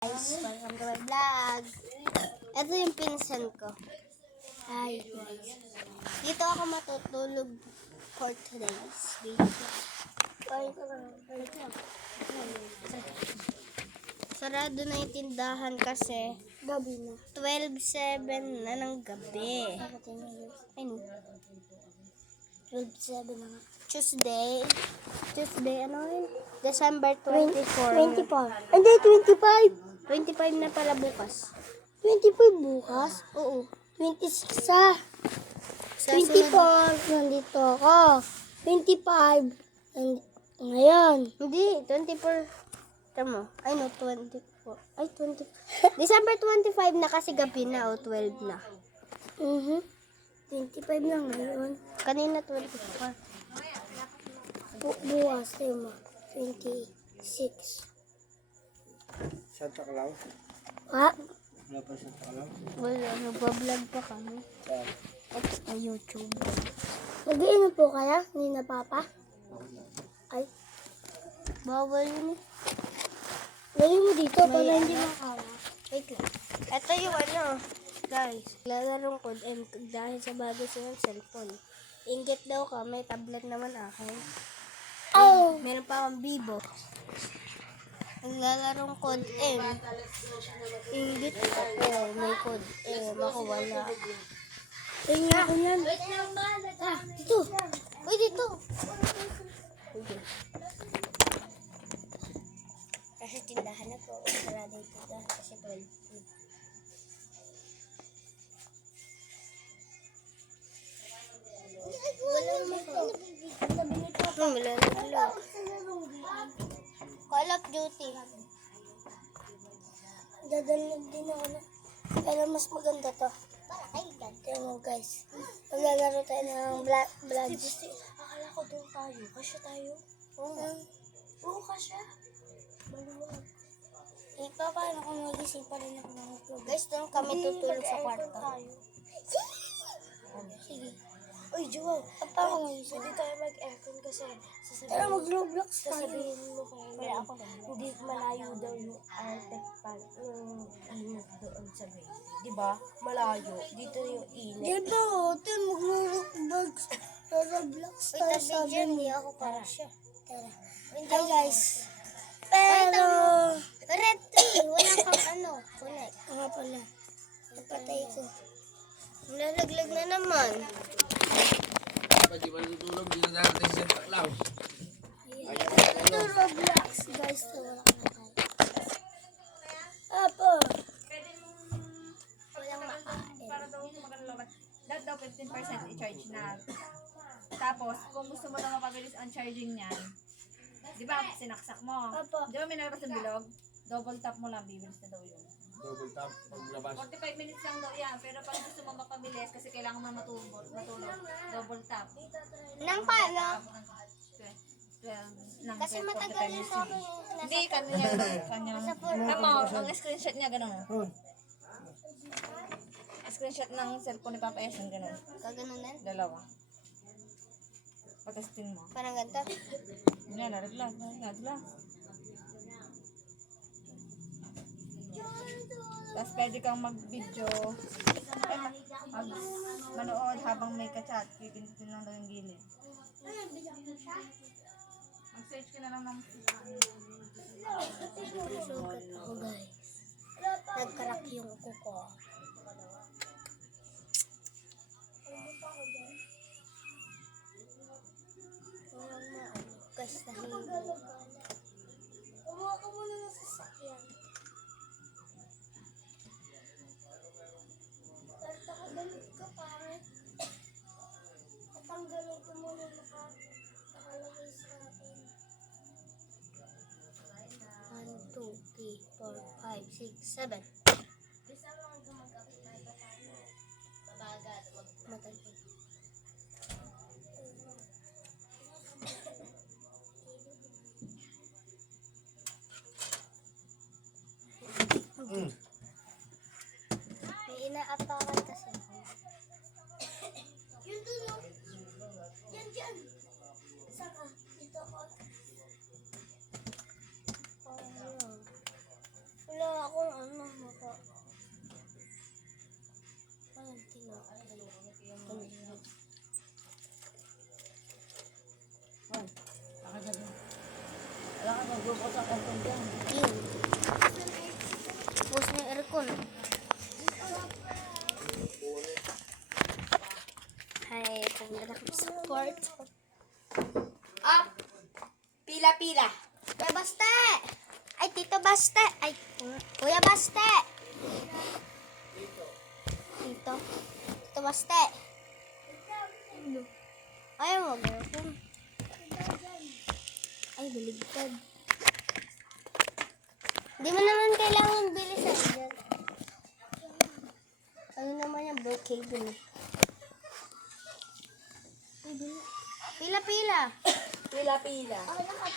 Guys, welcome to my vlog. Ito yung pinsan ko. Hi guys. Dito ako matutulog for today's video. Sarado na yung tindahan kasi gabi na. 12:07 na ng gabi. Ayun. 12:07 na nga. Tuesday, ano yun? December 24. 24. Hindi, 25. 25 na pala bukas. 25 bukas? Oo. 26 ah. 24, nandito ako. 25, ngayon. Hindi, 24. Tama. Ay no, 24. Ay, 20. December 25 na kasi gabi na o 12 na. 25 na ngayon. Kanina 24. Bukas, tema. 26. Santa Claus? Ha? Wala pa Santa Claus? Wala, nagbablog pa kami. Sa YouTube. Nag-iinom po kaya? Ni na papa? Ay. Bawal yun eh. Lagay mo dito para May hindi ano? makawa. Wait lang. Ito yung ano, guys. Lalaro ko dahil sa bago silang cellphone. Inggit daw ka, may tablet naman akin. Oh! Meron pa akong Vivo. Naglalarong code M. Inggit ako, may code M. Ako wala. Tingnan ako yan. Dito. Uy, dito! Okay. Kasi tindahan na po. Sarado yung tindahan kasi 12. Wala naman po. Wala naman. Call of Duty. Dadalhin din ako na. Pero mas maganda to. Tingnan mo guys. Maglalaro tayo ng Bloods. Akala ko doon tayo. Kasya tayo? Oo, kasya. Maluwag. Paano kung magising pa rin ako ng vlog? Guys, doon kami tutulog sa kwarto. Sige. Uy, Joel. Paano magising? Pwede tayo mag-aircon kasi Pero mag-Roblox tayo. sasabihin mo kaya ako hindi malayo daw yung Artec Park yung init doon sa baby. Diba? Malayo. Dito yung init. Di ba, ate, mag-Roblox sa Roblox Uy, tayo tabi sa dyan. amin. Hindi ako para siya. Tara. Hindi Hi ako. guys. Pero, Red tree. Wala kang ano. Connect. nga pala. Napatay ko. Nalaglag na naman. Pag di ba natutulog, di na natin si Santa Claus. Ito Roblox guys. So, wala ka na tayo. Apo. Walang makain. Para daw maganda that daw 15% i-charge na. Tapos, kung gusto mo daw mapabilis ang charging niyan, di ba, sinaksak mo? Apo. Di ba may nalabas ng bilog? Double tap mo lang, bibilis na daw yun. Double tap, maglabas. 45 minutes lang daw yan, pero pag gusto mo mapabilis, kasi kailangan mo matulog, double tap. Nang paano? 12 ng Kasi 45 matagal yung minutes sa yun. akin. Hindi, kanya. Tama, ang screenshot niya ganun. Screenshot ng cellphone ni Papa Eson, ganun. Kaganunan? Dalawa. Patestin mo. Parang ganito. Yan, naraglag. Tapos pwede kang mag-video, manood habang may ka-chat. Pipindutin lang daw yung gilid. Mag-search ka na lang ng... Sugat ako guys. Nagkarak yung kuko. Guys, nahihilo. Kumuha ka muna ng sasakyan. Nakagalit ka pare. Tatanggalin ko muna nakalagay sa akin. 1, 2, 3, 4, 5, 6, 7. Matagal. May inaapakan kasi ako. Yun dun oh. Yan dyan. Saka, dito ako. Wala kung ano, maka... Ayun, tinapay. Wala ka nagbubukas ang aircon dyan. Yun. Tapos na yung aircon. Ay, pumunta na kami sa port. Up! Pila-pila. Kuya Baste! Ay, Tito Baste! Ay, Kuya Baste! Tito. Tito Baste. Ano? Ayaw mo, aircon. Ay, baligtad. Hindi mo naman kailangan bilisan dyan. Ano naman yung birthday dun eh. Ay, pila-pila. Pila-pila.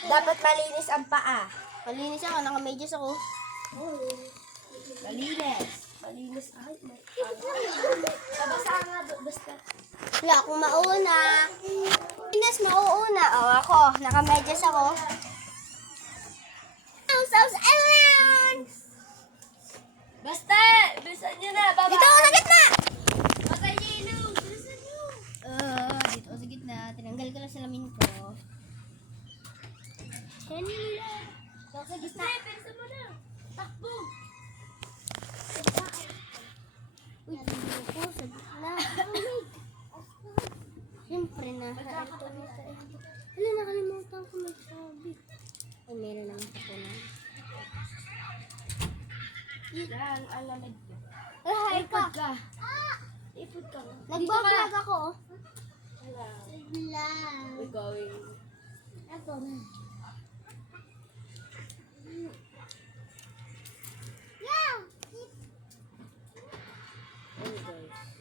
Dapat malinis ang paa. Malinis ako, naka-medyas ako. Malinis. Malinis. Ay, Nabasa nga, basta. Wala akong mauna. Ines, mauuna. O, ako, naka-medyas ako. House around! Basta! Bilisan nyo na, baba! Dito ako sa gitna! Patay niyo yung ilong! Bilisan nyo! Dito ako sa gitna. Tinanggal ko lang salamin ko. Kanila. Dito ako sa gitna. Bilisan mo na! Takbo! Uy, dito ko sa gitna. Siyempre na. Hala, nakalimutan ko magsabi. Ay, meron naman ako na. Yan, alamid ko. Ay, ka. Ipod ka. Nagbablog ako. Wala. Vlog. We're going. Ako na. Yeah! Ano guys?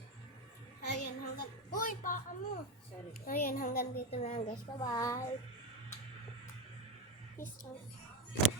Ayan, hanggang... Uy, paa mo. Sorry. Ayan, hanggang dito na lang guys. Bye-bye. Peace out.